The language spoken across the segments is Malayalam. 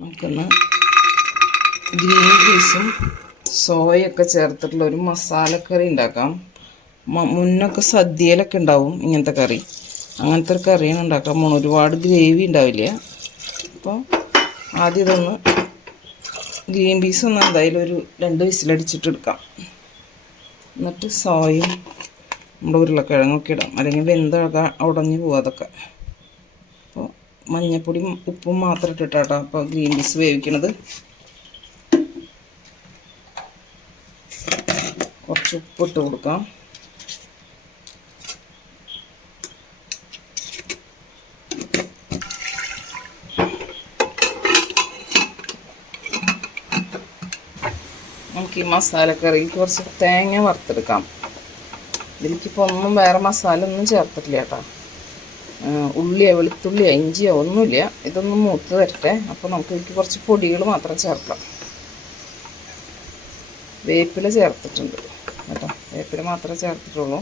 നമുക്കൊന്ന് ഗ്രീൻ പീസും സോയൊക്കെ ചേർത്തിട്ടുള്ള ഒരു മസാലക്കറി ഉണ്ടാക്കാം. മുന്നൊക്കെ സദ്യയിലൊക്കെ ഉണ്ടാവും ഇങ്ങനത്തെ കറി. അങ്ങനത്തെ ഒരു കറിയാണ് ഉണ്ടാക്കാൻ പോകണം. ഒരുപാട് ഗ്രേവി ഉണ്ടാവില്ല. അപ്പോൾ ആദ്യം ഇതൊന്ന് ഗ്രീൻ പീസ് ഒന്ന് എന്തായാലും ഒരു 2 വിസിലടിച്ചിട്ട് എടുക്കാം. എന്നിട്ട് സോയും നമ്മുടെ ഉരുളക്കിഴങ്ങൊക്കെ ഇടാം, അല്ലെങ്കിൽ ഉടഞ്ഞു പോകും അതൊക്കെ. അപ്പോൾ മഞ്ഞൾപ്പൊടിയും ഉപ്പും മാത്രം ഇട്ടിട്ടാട്ടോ അപ്പോൾ ഗ്രീൻ പീസ് വേവിക്കണത്. കുറച്ച് ഉപ്പിട്ട് കൊടുക്കാം. നമുക്ക് ഈ മസാലക്കറി കുറച്ച് തേങ്ങ വറുത്തെടുക്കാം. ഇതിലേക്കിപ്പോൾ ഒന്നും വേറെ മസാല ഒന്നും ചേർത്തിട്ടില്ല കേട്ടോ. ഉള്ളിയോ വെളുത്തുള്ളിയോ ഇഞ്ചിയോ ഒന്നുമില്ല. ഇതൊന്നും മൂത്ത് വരട്ടെ. അപ്പോൾ നമുക്ക് ഇതിലേക്ക് കുറച്ച് പൊടികൾ മാത്രം ചേർക്കാം. വേപ്പില ചേർത്തിട്ടുണ്ട് കേട്ടോ, വേപ്പില മാത്രമേ ചേർത്തിട്ടുള്ളൂ.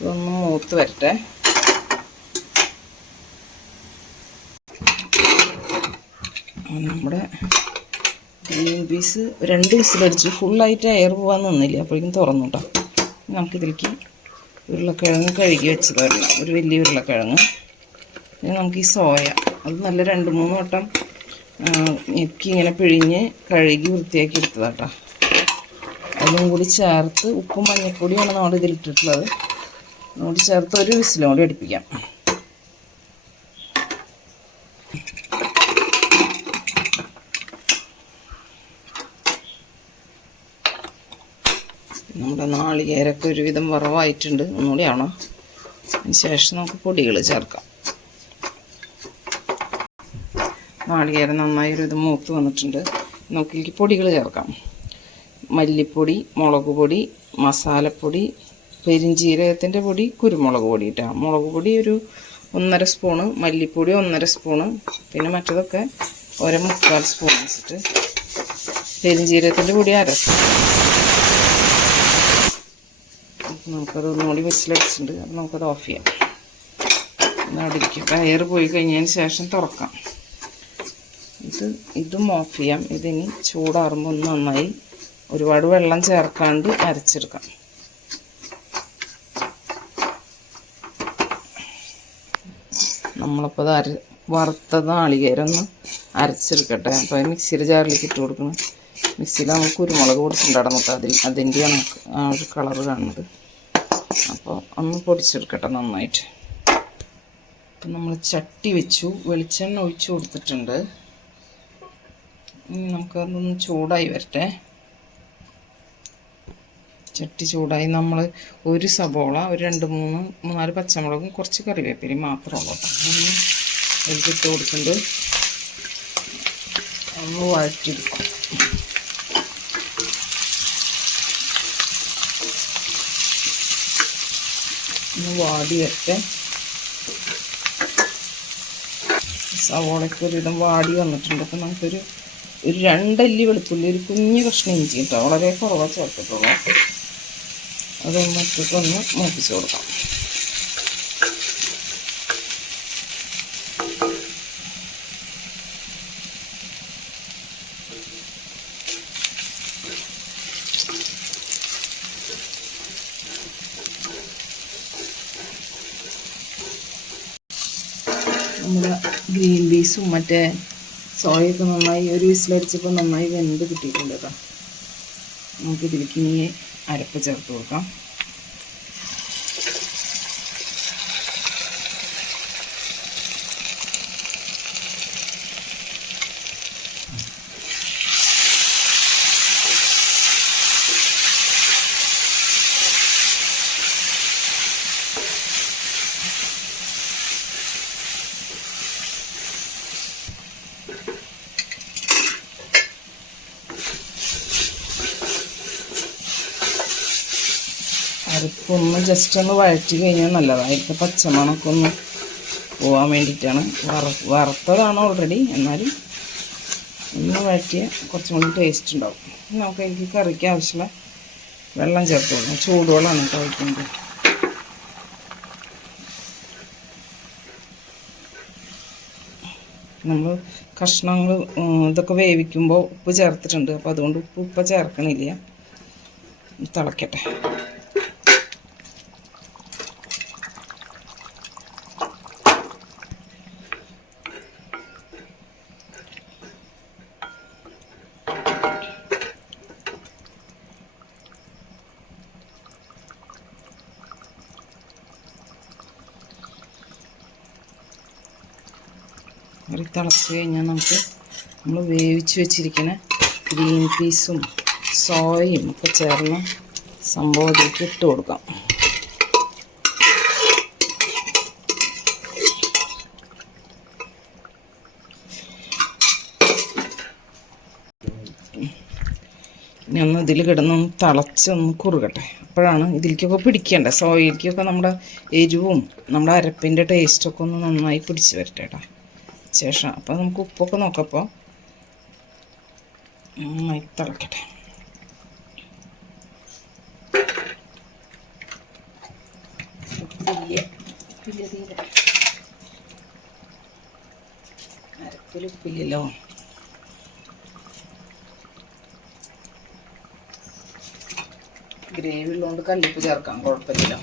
ഇതൊന്നും മൂത്ത് വരട്ടെ. നമ്മുടെ ഗ്രീൻ പീസ് 2 വിസിലടിച്ച് ഫുള്ളായിട്ട് എയർ പോകാൻ നിന്നില്ല, അപ്പോഴേക്കും തുറന്നു കേട്ടോ. നമുക്കിതിലേക്ക് ഉരുളക്കിഴങ്ങ് കഴുകി വെച്ചതായിരുന്നു, ഒരു വലിയ ഉരുളക്കിഴങ്ങ്. ഇനി നമുക്ക് ഈ സോയ അത് നല്ല 2-3 വട്ടം ഇങ്ങനെ പിഴിഞ്ഞ് കഴുകി വൃത്തിയാക്കി എടുത്തതാട്ടോ. അതും കൂടി ചേർത്ത് ഉപ്പും മഞ്ഞൾപ്പൊടിയാണ് നമ്മൾ ഇതിലിട്ടിട്ടുള്ളത്. അതുകൂടി ചേർത്ത് ഒരു വിസിലും കൂടി അടുപ്പിക്കാം. നമ്മുടെ നാളികേരൊക്കെ ഒരുവിധം വറവായിട്ടുണ്ട്. ഒന്നുകൂടി ആണോ. അതിന് ശേഷം നമുക്ക് പൊടികൾ ചേർക്കാം. നാളികേരം നന്നായി ഒരു ഇത് മൂത്ത് വന്നിട്ടുണ്ട്. നമുക്കിലേക്ക് പൊടികൾ ചേർക്കാം. മല്ലിപ്പൊടി, മുളക് പൊടി, മസാലപ്പൊടി, പെരിഞ്ചീരകത്തിൻ്റെ പൊടി, കുരുമുളക് പൊടി ഇട്ടാ. മുളക് പൊടി ഒരു 1.5 സ്പൂണ്, മല്ലിപ്പൊടി 1.5 സ്പൂണ്, പിന്നെ മറ്റതൊക്കെ 1/4 സ്പൂൺ വെച്ചിട്ട്, പെരിഞ്ചീരകത്തിൻ്റെ പൊടി 1/2 സ്പൂൺ. നമുക്കത് ഒന്നുകൂടി വിസിലടിച്ചിട്ടുണ്ട്. അപ്പോൾ നമുക്കത് ഓഫ് ചെയ്യാം. അടിക്കുക. എയർ പോയി കഴിഞ്ഞതിന് ശേഷം തുറക്കാം. ഇതും ഓഫ് ചെയ്യാം. ഇതിനി ചൂടാറുമ്പോൾ ഒന്ന് നന്നായി ഒരുപാട് വെള്ളം ചേർക്കാണ്ട് അരച്ചെടുക്കാം. നമ്മളപ്പോൾ അത് വറുത്തത് നാളികേരം ഒന്ന് അരച്ചെടുക്കട്ടെ. അപ്പോൾ മിക്സിയുടെ ജാറിലേക്ക് ഇട്ട് കൊടുക്കണം. മിക്സിയിൽ നമുക്ക് കുരുമുളക് പൊടിച്ചിട്ടുണ്ടാകും. നമുക്ക് അതിൻ്റെയാണ് ആ ഒരു കളറ് കാണുന്നത്. അപ്പോൾ ഒന്ന് പൊടിച്ചെടുക്കട്ടെ നന്നായിട്ട്. അപ്പം നമ്മൾ ചട്ടി വെച്ചു, വെളിച്ചെണ്ണ ഒഴിച്ച് കൊടുത്തിട്ടുണ്ട്. നമുക്കതൊന്ന് ചൂടായി വരട്ടെ. ചട്ടി ചൂടായി. നമ്മൾ ഒരു സബോള, ഒരു 2-3-4 പച്ചമുളകും കുറച്ച് കറിവേപ്പിലയും മാത്രമുള്ളൂ. ഒന്ന് അതിലിട്ട് കൊടുക്കുന്നുണ്ട്. ഒന്ന് വഴറ്റിയെടുക്കും. ഒന്ന് വാടി വരട്ടെ. സവോളയ്ക്ക് ഒരുവിധം വാടി വന്നിട്ടുണ്ട്. അപ്പം നമുക്കൊരു 2 അല്ലി വെളുത്തുള്ളി, ഒരു കുഞ്ഞ് കഷ്ണം ഇഞ്ചി കേട്ടോ, വളരെ കുറവാണ് ചേർത്തിട്ടുള്ളൂ. അതൊന്ന് ഇട്ടിട്ടൊന്ന് മൂപ്പിച്ച് കൊടുക്കാം. നമ്മുടെ ഗ്രീൻ പീസും മറ്റേ സോയൊക്കെ നന്നായി ഒരു വിസിലടിച്ചപ്പോൾ നന്നായി വെന്ത് കിട്ടിയിട്ടുണ്ട് കേട്ടോ. നമുക്കിതിലേക്ക് ഇനി അരപ്പ് ചേർത്ത് കൊടുക്കാം. അരപ്പൊന്ന് ജസ്റ്റ് ഒന്ന് വഴറ്റി കഴിഞ്ഞാൽ നല്ലതാണ്. അതിലത്തെ പച്ചമണമൊക്കെ ഒന്ന് പോകാൻ വേണ്ടിയിട്ടാണ്. വറുത്തതാണ് ഓൾറെഡി, എന്നാലും ഒന്ന് വഴറ്റിയാൽ കുറച്ചും കൂടി ടേസ്റ്റ് ഉണ്ടാവും. നമുക്ക് എനിക്ക് കറിക്ക് ആവശ്യമുള്ള വെള്ളം ചേർത്ത് കൊടുക്കണം. ചൂടുവെള്ളമാണ് കഴിക്കുന്നത്. നമ്മൾ കഷ്ണങ്ങൾ ഇതൊക്കെ വേവിക്കുമ്പോൾ ഉപ്പ് ചേർത്തിട്ടുണ്ട്. അപ്പോൾ അതുകൊണ്ട് ഉപ്പ് ചേർക്കണില്ല. തിളക്കട്ടെ. കറി തിളച്ച് കഴിഞ്ഞാൽ നമ്മൾ വേവിച്ച് വെച്ചിരിക്കുന്ന ഗ്രീൻ പീസും സോയയും ഒക്കെ ചേർന്ന് സംഭവത്തിലേക്ക് ഇട്ട് കൊടുക്കാം. ഇനി ഒന്ന് ഇതിൽ കിടന്നൊന്ന് തിളച്ചൊന്ന് കുറുകട്ടെ. അപ്പോഴാണ് ഇതിലേക്കൊക്കെ പിടിക്കേണ്ടത്. സോയയിലേക്കൊക്കെ നമ്മുടെ എരിവും നമ്മുടെ അരപ്പിൻ്റെ ടേസ്റ്റൊക്കെ ഒന്ന് നന്നായി പിടിച്ച് വരട്ടെ കേട്ടോ. ശേഷം അപ്പോൾ നമുക്ക് ഉപ്പൊക്കെ നോക്കപ്പോൾ നന്നായി തിളക്കട്ടെ. അരപ്പിൽ ഉപ്പില്ലല്ലോ. ഗ്രേവി ഉള്ളതുകൊണ്ട് കല്ലുപ്പ് ചേർക്കാം, കുഴപ്പമില്ലല്ലോ.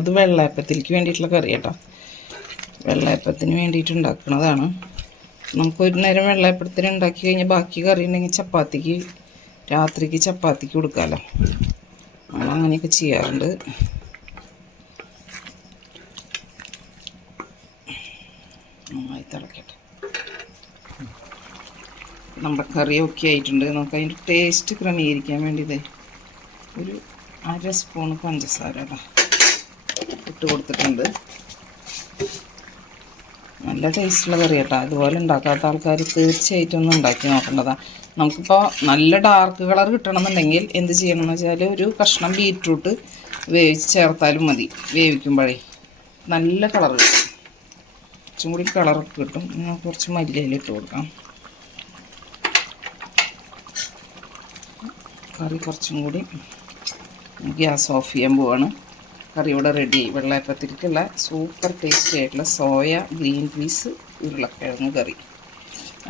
അത് വെള്ളയപ്പത്തിലേക്ക് വേണ്ടിയിട്ടുള്ള കറി കേട്ടോ. വെള്ളയപ്പത്തിന് വേണ്ടിയിട്ട് ഉണ്ടാക്കുന്നതാണ്. നമുക്കൊരു നേരം വെള്ളയപ്പത്തിന് ഉണ്ടാക്കി കഴിഞ്ഞാൽ ബാക്കി കറി ഉണ്ടെങ്കിൽ ചപ്പാത്തിക്ക്, രാത്രിക്ക് ചപ്പാത്തിക്ക് കൊടുക്കാമല്ലോ. നമ്മൾ അങ്ങനെയൊക്കെ ചെയ്യാറുണ്ട്. നന്നായി തിളക്കട്ടെ. നമ്മുടെ കറി ഒക്കെ ആയിട്ടുണ്ട്. നമുക്ക് അതിൻ്റെ ടേസ്റ്റ് ക്രമീകരിക്കാൻ വേണ്ടിയിട്ട് ഒരു 1/2 സ്പൂൺ പഞ്ചസാര ഇട്ട് കൊടുത്തിട്ടുണ്ട്. നല്ല ടേസ്റ്റുള്ള കറി കേട്ടോ. അതുപോലെ ഉണ്ടാക്കാത്ത ആൾക്കാർ തീർച്ചയായിട്ടും ഒന്ന് ഉണ്ടാക്കി നോക്കേണ്ടതാണ്. നമുക്കിപ്പോൾ നല്ല ഡാർക്ക് കളർ കിട്ടണമെന്നുണ്ടെങ്കിൽ എന്ത് ചെയ്യണമെന്ന് വെച്ചാൽ ഒരു കഷ്ണം ബീറ്റ്റൂട്ട് വേവിച്ച് ചേർത്താലും മതി. വേവിക്കുമ്പോഴേ നല്ല കളർ കിട്ടും, കുറച്ചും കൂടി കളറൊക്കെ കിട്ടും. കുറച്ച് മല്ലിയില ഇട്ട് കൊടുക്കാം. കറി കുറച്ചും കൂടി ഗ്യാസ് ഓഫ് ചെയ്യാൻ പോവാണ്. കറി ഇവിടെ റെഡി. വെള്ളയപ്പത്തിലേക്കുള്ള സൂപ്പർ ടേസ്റ്റി ആയിട്ടുള്ള സോയ ഗ്രീൻ പീസ് ഉരുളക്കിഴങ്ങ് കറി,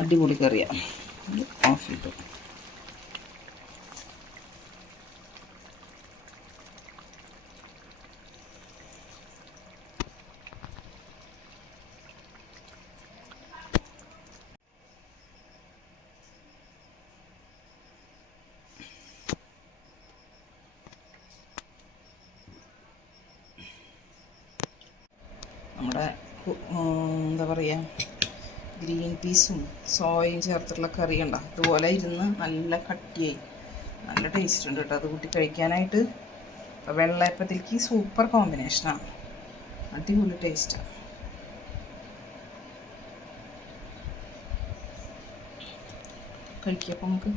അടിപൊളി കറിയാണ്. ഓഫ് ചെയ്തു. നമ്മുടെ എന്താ പറയുക, ഗ്രീൻ പീസും സോയയും ചേർത്തിട്ടുള്ള കറി ഉണ്ടോ, ഇതുപോലെ ഇരുന്ന് നല്ല കട്ടിയായി നല്ല ടേസ്റ്റ് ഉണ്ട് കേട്ടോ. അത് കൂട്ടി കഴിക്കാനായിട്ട് വെള്ളയപ്പത്തിലേക്ക് സൂപ്പർ കോമ്പിനേഷനാണ്. അടിപൊളി ടേസ്റ്റാണ്. കഴിക്കാം നമുക്ക്.